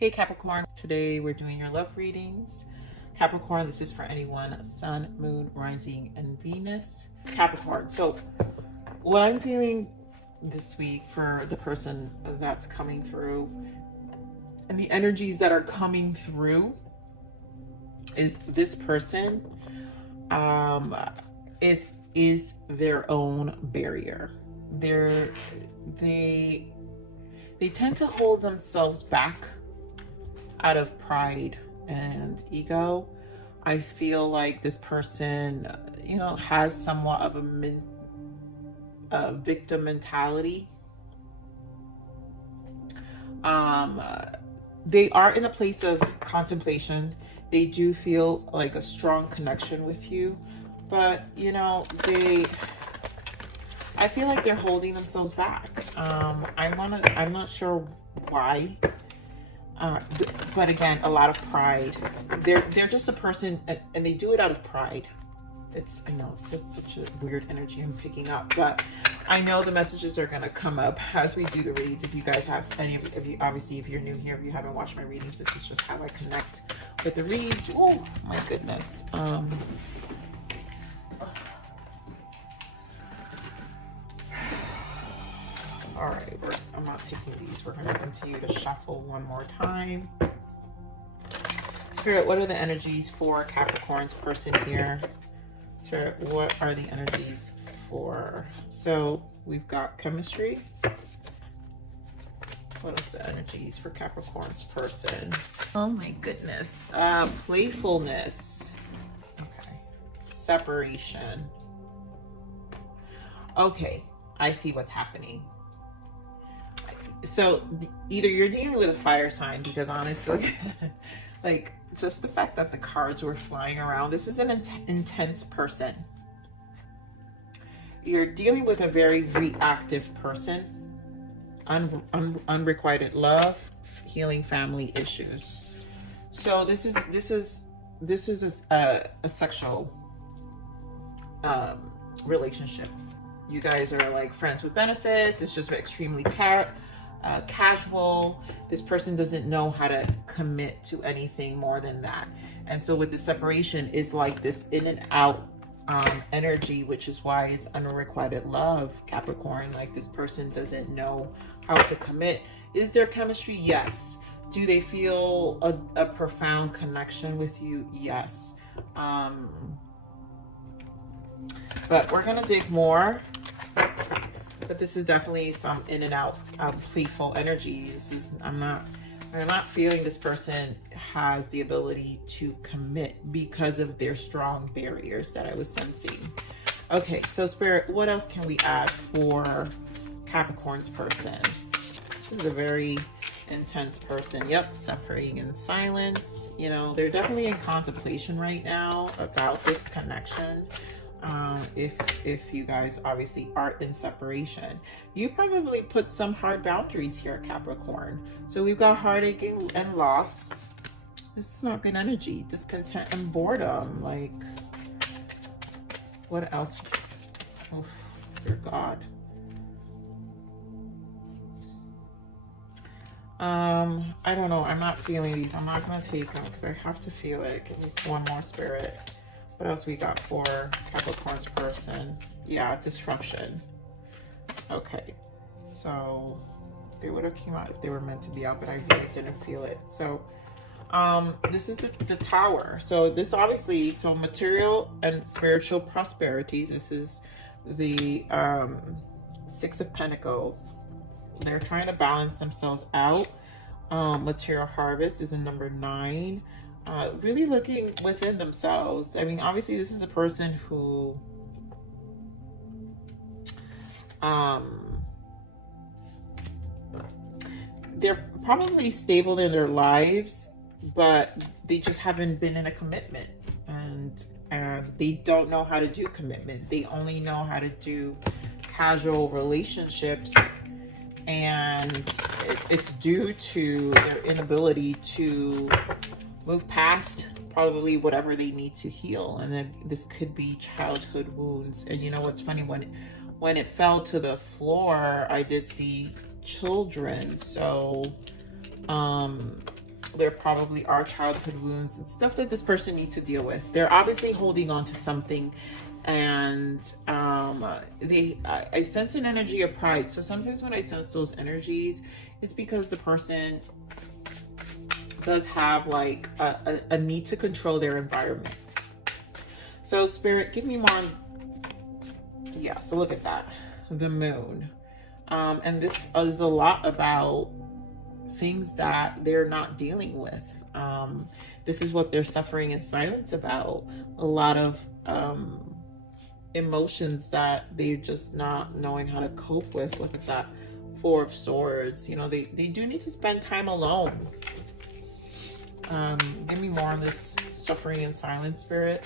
Hey Capricorn, today we're doing your love readings. Capricorn, this is for anyone, Sun, Moon, Rising, and Venus. Capricorn, so what I'm feeling this week for the person that's coming through and the energies that are coming through is this person is their own barrier. They tend to hold themselves back out of pride and ego. I feel like this person, has somewhat of a victim mentality. They are in a place of contemplation. They do feel like a strong connection with you, but I feel like they're holding themselves back. I'm not sure why. But again, a lot of pride. They're just a person, and they do it out of pride. I know it's just such a weird energy I'm picking up, but I know the messages are gonna come up as we do the reads. If you guys have any, if you're new here, if you haven't watched my readings, this is just how I connect with the reads. Oh my goodness. All right, I'm not taking these. We're going to continue to shuffle one more time. Spirit, what are the energies for Capricorn's person here? Spirit, what are the energies for? So we've got chemistry. What is the energies for Capricorn's person? Oh my goodness. Playfulness. Okay. Separation. Okay, I see what's happening. So either you're dealing with a fire sign, because honestly, like just the fact that the cards were flying around, this is an intense person. You're dealing with a very reactive person, unrequited love, healing family issues. So this is a sexual relationship. You guys are like friends with benefits. It's just extremely casual. This person doesn't know how to commit to anything more than that. And so with the separation is like this in and out energy, which is why it's unrequited love, Capricorn. Like this person doesn't know how to commit. Is there chemistry? Yes. Do they feel a profound connection with you? Yes. But we're gonna dig more. But this is definitely some in and out playful energy. I'm not feeling this person has the ability to commit because of their strong barriers that I was sensing. Okay, so Spirit, what else can we add for Capricorn's person? This is a very intense person. Yep, suffering in silence. They're definitely in contemplation right now about this connection. If you guys obviously are in separation, you probably put some hard boundaries here, Capricorn. So we've got heartache and loss. This is not good energy. Discontent and boredom. Like, what else? Oh, dear God. I don't know. I'm not feeling these. I'm not going to take them because I have to feel it. Give me one more, Spirit. What else we got for Capricorn's person? Yeah, disruption. Okay, so they would have came out if they were meant to be out, but I really didn't feel it. So this is the Tower. So this obviously, so material and spiritual prosperity. This is the Six of Pentacles. They're trying to balance themselves out. Material harvest is in number 9. Really looking within themselves. I mean, obviously this is a person who they're probably stable in their lives, but they just haven't been in a commitment, and they don't know how to do commitment. They only know how to do casual relationships, and it's due to their inability to move past probably whatever they need to heal. And then this could be childhood wounds. And you know what's funny, when it fell to the floor, I did see children. So There probably are childhood wounds and stuff that this person needs to deal with. They're obviously holding on to something, and I sense an energy of pride. So sometimes when I sense those energies, it's because the person does have like a need to control their environment. So Spirit, give me more. Yeah, so look at that, the moon. And this is a lot about things that they're not dealing with. This is what they're suffering in silence about. A lot of emotions that they're just not knowing how to cope with. Look at that, Four of Swords. You know, they do need to spend time alone. Give me more on this suffering in silence, Spirit.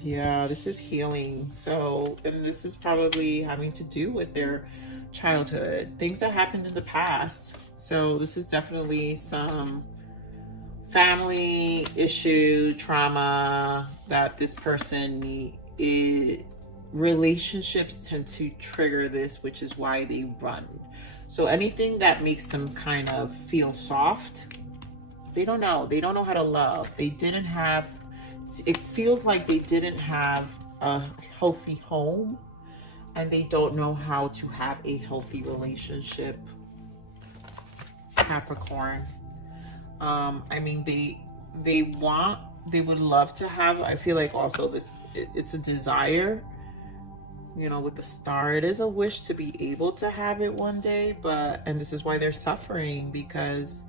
Yeah, this is healing. So, and this is probably having to do with their childhood, things that happened in the past. So this is definitely some family issue, trauma that this person relationships tend to trigger this, which is why they run. So anything that makes them kind of feel soft, they don't know how to love. It feels like they didn't have a healthy home, and they don't know how to have a healthy relationship. Capricorn. I mean, they would love to have, I feel like also it's a desire, you know, with the star, it is a wish to be able to have it one day, and this is why they're suffering, because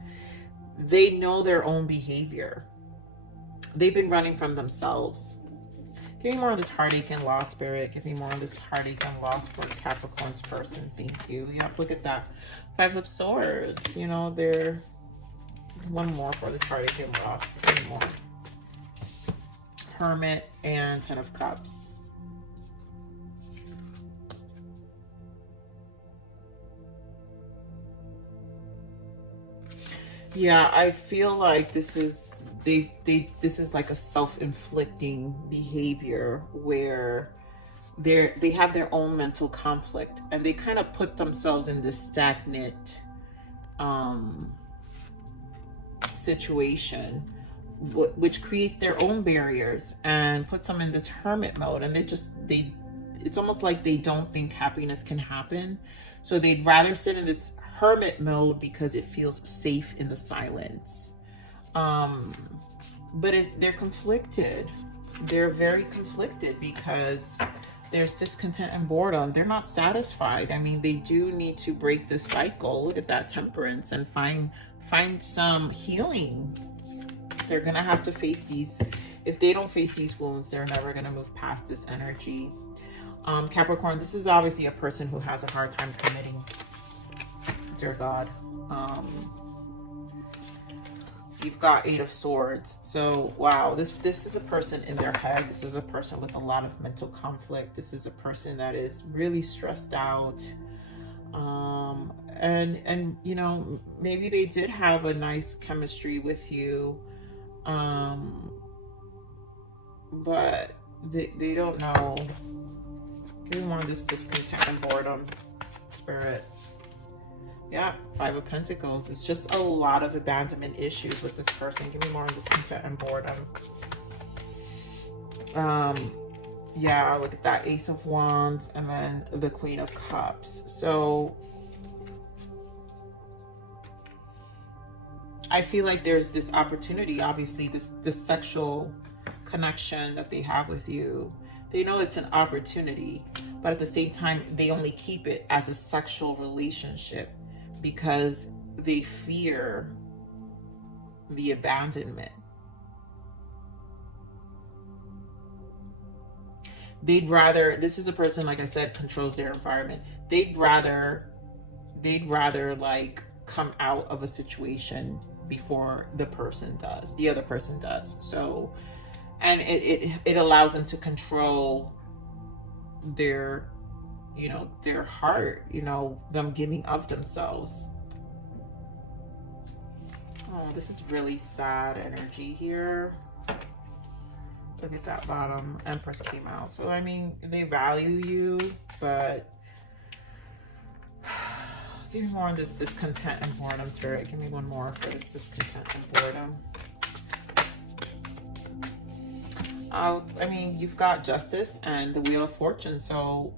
they know their own behavior. They've been running from themselves. Give me more of this heartache and loss, Spirit. Give me more of this heartache and loss for Capricorn's person. Thank you. Yep, look at that. Five of Swords. You know, they're... One more for this heartache and loss. Give me more. Hermit and Ten of Cups. Yeah, I feel like this is... this is like a self-inflicting behavior where they have their own mental conflict, and they kind of put themselves in this stagnant situation, which creates their own barriers and puts them in this hermit mode, and it's almost like they don't think happiness can happen, so they'd rather sit in this hermit mode because it feels safe in the silence. But they're conflicted. They're very conflicted because there's discontent and boredom. They're not satisfied. I mean, they do need to break this cycle. Look at that, Temperance, and find some healing. They're gonna have to face these. If they don't face these wounds, they're never gonna move past this energy. Capricorn, this is obviously a person who has a hard time committing. Dear God. You've got Eight of Swords. So, wow, this is a person in their head. This is a person with a lot of mental conflict. This is a person that is really stressed out. And you know, maybe they did have a nice chemistry with you. But they don't know. Give me more of this discontent and boredom, Spirit. Yeah, Five of Pentacles. It's just a lot of abandonment issues with this person. Give me more of discontent and boredom. Yeah, look at that, Ace of Wands, and then the Queen of Cups. So I feel like there's this opportunity, obviously, this sexual connection that they have with you. They know it's an opportunity, but at the same time, they only keep it as a sexual relationship because they fear the abandonment. They'd rather, this is a person, like I said, controls their environment. They'd rather like come out of a situation before the other person does. So, and it allows them to control their, you know, their heart, you know, them giving of themselves. Oh, this is really sad energy here. Look at that bottom. Empress came out. So, I mean, they value you, but Give me more on this discontent and boredom, Spirit. Give me one more for this discontent and boredom. I mean, you've got Justice and the Wheel of Fortune. So,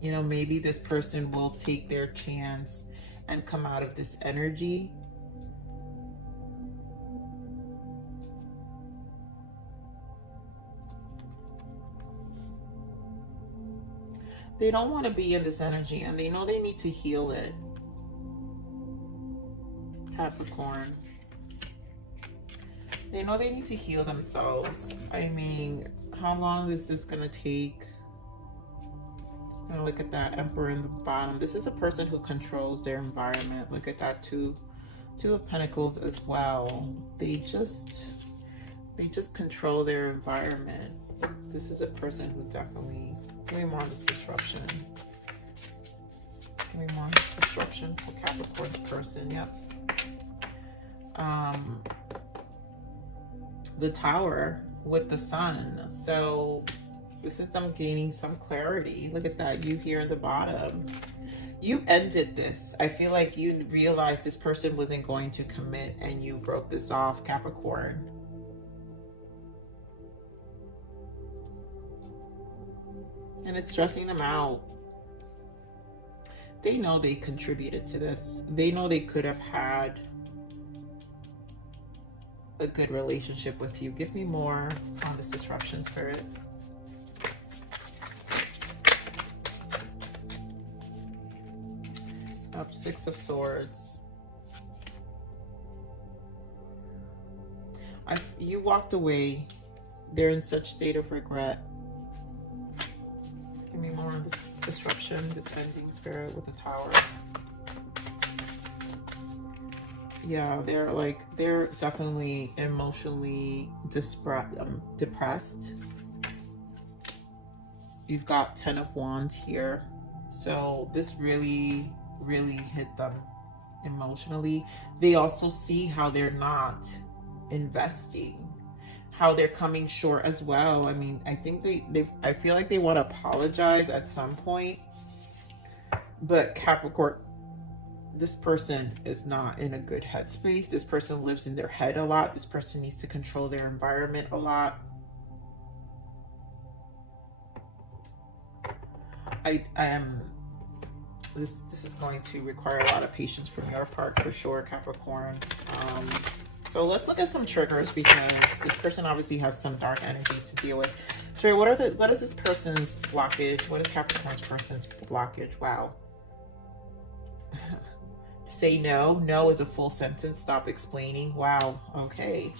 you know, maybe this person will take their chance and come out of this energy. They don't want to be in this energy, and they know they need to heal it. Capricorn. They know they need to heal themselves. I mean, how long is this going to take? Look at that Emperor in the bottom. This is a person who controls their environment. Look at that Two of Pentacles as well. They just control their environment. This is a person who definitely... Give me more on this disruption. Give me more on this disruption for Capricorn's person. Yep. The Tower with the Sun. So this is them gaining some clarity. Look at that. You here in the bottom. You ended this. I feel like you realized this person wasn't going to commit and you broke this off, Capricorn. And it's stressing them out. They know they contributed to this. They know they could have had a good relationship with you. Give me more on this disruption, Spirit. Up, Six of Swords. You walked away. They're in such state of regret. Give me more on this disruption, this ending, Spirit, with the Tower. Yeah, they're definitely emotionally depressed. You've got Ten of Wands here. So this really, really hit them emotionally. They also see how they're not investing, how they're coming short as well. I mean, I think I feel like they want to apologize at some point. But Capricorn, this person is not in a good headspace. This person lives in their head a lot. This person needs to control their environment a lot. This is going to require a lot of patience from your part for sure, Capricorn. So let's look at some triggers, because this person obviously has some dark energies to deal with. So what is this person's blockage? What is Capricorn's person's blockage? Wow. Say no. No is a full sentence. Stop explaining. Wow. Okay.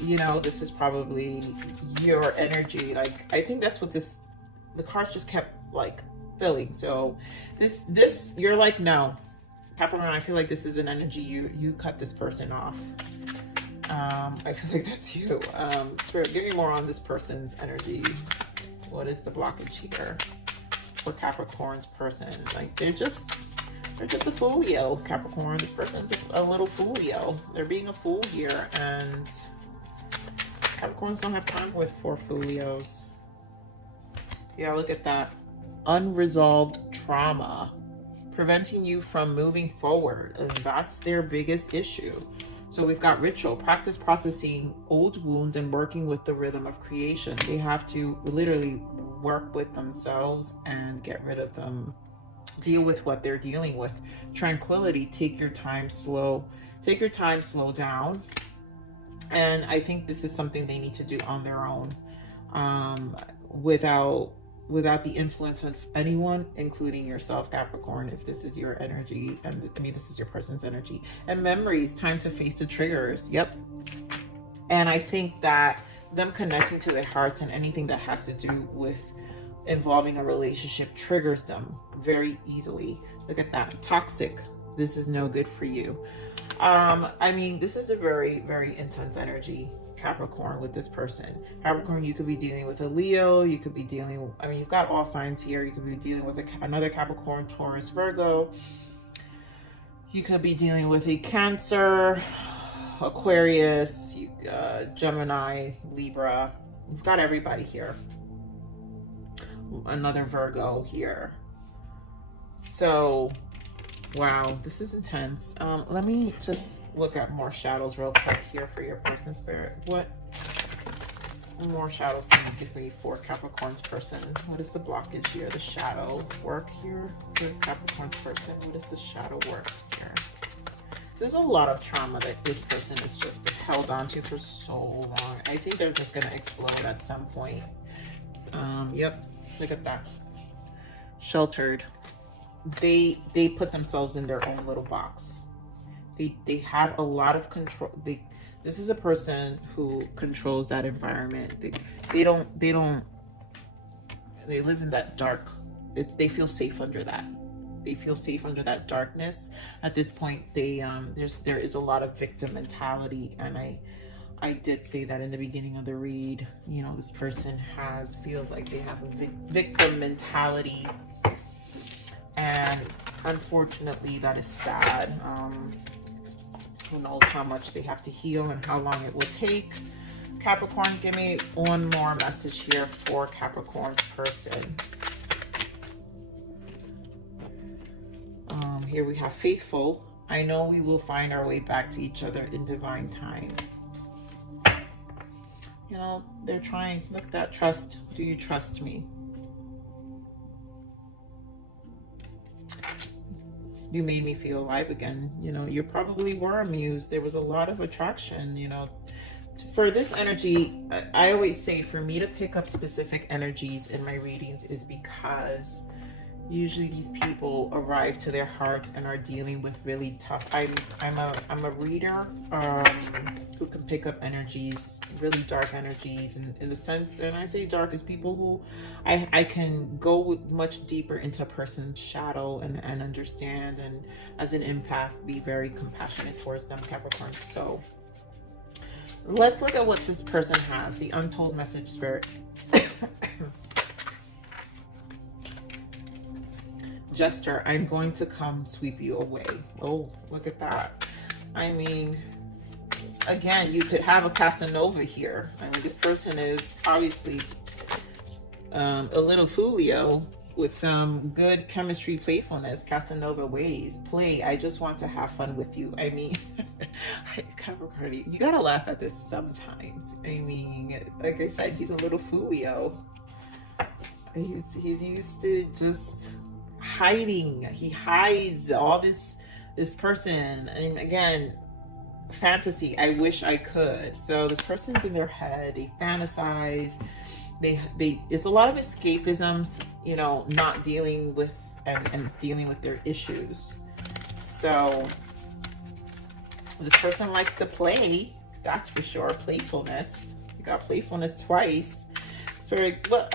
You know, this is probably your energy. Like, I think that's what the cards just kept like filling. So this you're like, no, Capricorn, I feel like this is an energy you cut this person off. I feel like that's you. Spirit, give me more on this person's energy. What is the blockage here for Capricorn's person? Like, they're just a foolio, Capricorn. This person's a little foolio. They're being a fool here, and Capricorns don't have time for foolios. Yeah, look at that. Unresolved trauma preventing you from moving forward, and that's their biggest issue. So we've got ritual, practice processing old wounds and working with the rhythm of creation. They have to literally work with themselves and get rid of them, deal with what they're dealing with. Tranquility, take your time, slow down. And I think this is something they need to do on their own, without the influence of anyone, including yourself, Capricorn, if this is your energy. And I mean, this is your person's energy. And memories, time to face the triggers. Yep. And I think that them connecting to their hearts and anything that has to do with involving a relationship triggers them very easily. Look at that. Toxic. This is no good for you. I mean, this is a very, very intense energy, Capricorn, with this person. Capricorn, you could be dealing with a Leo. You could be dealing, I mean, you've got all signs here. You could be dealing with another Capricorn, Taurus, Virgo. You could be dealing with a Cancer, Aquarius, Gemini, Libra. You've got everybody here. Another Virgo here. So Wow, this is intense. Let me just look at more shadows real quick here for your person, Spirit. What more shadows can you give me for Capricorn's person? What is the blockage here? The shadow work here for Capricorn's person. What is the shadow work here? There's a lot of trauma that this person has just been held on to for so long. I think they're just going to explode at some point. Yep, look at that. Sheltered. They put themselves in their own little box. They have a lot of control. This is a person who controls that environment. They live in that dark. They feel safe under that. They feel safe under that darkness. At this point, there is a lot of victim mentality, and I did say that in the beginning of the read. You know, this person feels like they have a victim mentality, and unfortunately, that is sad. Who knows how much they have to heal and how long it will take. Capricorn, give me one more message here for Capricorn's person. Here we have faithful. I know we will find our way back to each other in divine time. You know, they're trying. Look at that. Trust. Do you trust me? You made me feel alive again. You know, you probably were amused. There was a lot of attraction, you know. For this energy, I always say for me to pick up specific energies in my readings is because usually these people arrive to their hearts and are dealing with really tough. I'm a reader who can pick up energies, really dark energies, and in the sense, and I say dark is people who I can go much deeper into a person's shadow and understand, and as an empath be very compassionate towards them, Capricorn. So let's look at what this person has. The untold message, Spirit. Jester, I'm going to come sweep you away. Oh, look at that. I mean, again, you could have a Casanova here. I mean, this person is obviously a little Fulio with some good chemistry, playfulness, Casanova ways. Play, I just want to have fun with you. I mean, Capricorn, you gotta laugh at this sometimes. I mean, like I said, he's a little Fulio. He's used to just hiding. He hides all this person, and again, fantasy. I wish I could. So this person's in their head. They fantasize. They it's a lot of escapisms, you know, not dealing with and dealing with their issues. So this person likes to play, that's for sure. Playfulness. You got playfulness twice. Spirit, what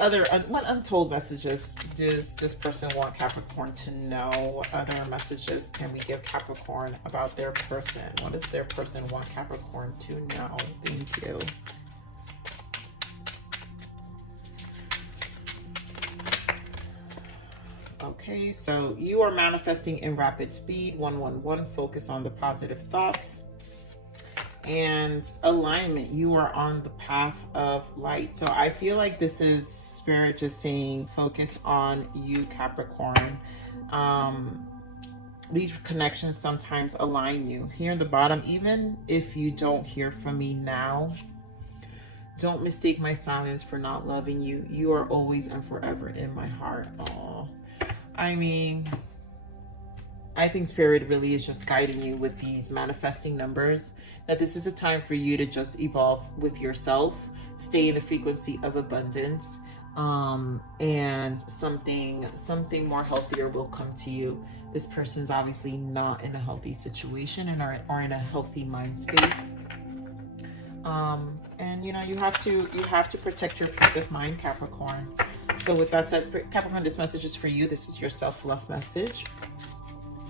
untold messages does this person want Capricorn to know? What other messages can we give Capricorn about their person? What does their person want Capricorn to know? Thank you. Okay, so you are manifesting in rapid speed. 111, focus on the positive thoughts. And alignment, you are on the path of light. So I feel like this is Spirit just saying focus on you, Capricorn. These connections sometimes align you. Here in the bottom, even if you don't hear from me now, don't mistake my silence for not loving you. You are always and forever in my heart. Aww. I mean, I think Spirit really is just guiding you with these manifesting numbers, that this is a time for you to just evolve with yourself, stay in the frequency of abundance, and something more healthier will come to you. This person's obviously not in a healthy situation and are in a healthy mind space. And you know, you have to protect your peace of mind, Capricorn. So with that said, Capricorn, this message is for you. This is your self-love message.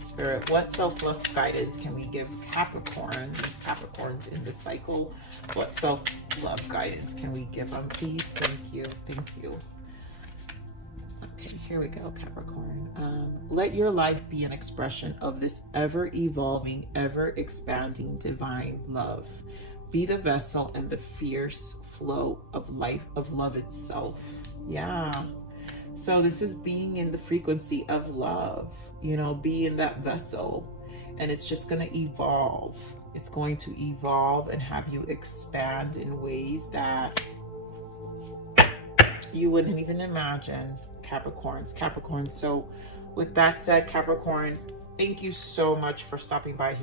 Spirit, what self-love guidance can we give Capricorn, these Capricorns in this cycle? What self-love guidance can we give them, please? Thank you. Thank you. Okay, here we go, Capricorn. Let your life be an expression of this ever-evolving, ever-expanding divine love. Be the vessel and the fierce flow of life, of love itself. Yeah. So this is being in the frequency of love, you know, be in that vessel, and it's just going to evolve. It's going to evolve and have you expand in ways that you wouldn't even imagine, Capricorn. So with that said, Capricorn, thank you so much for stopping by here.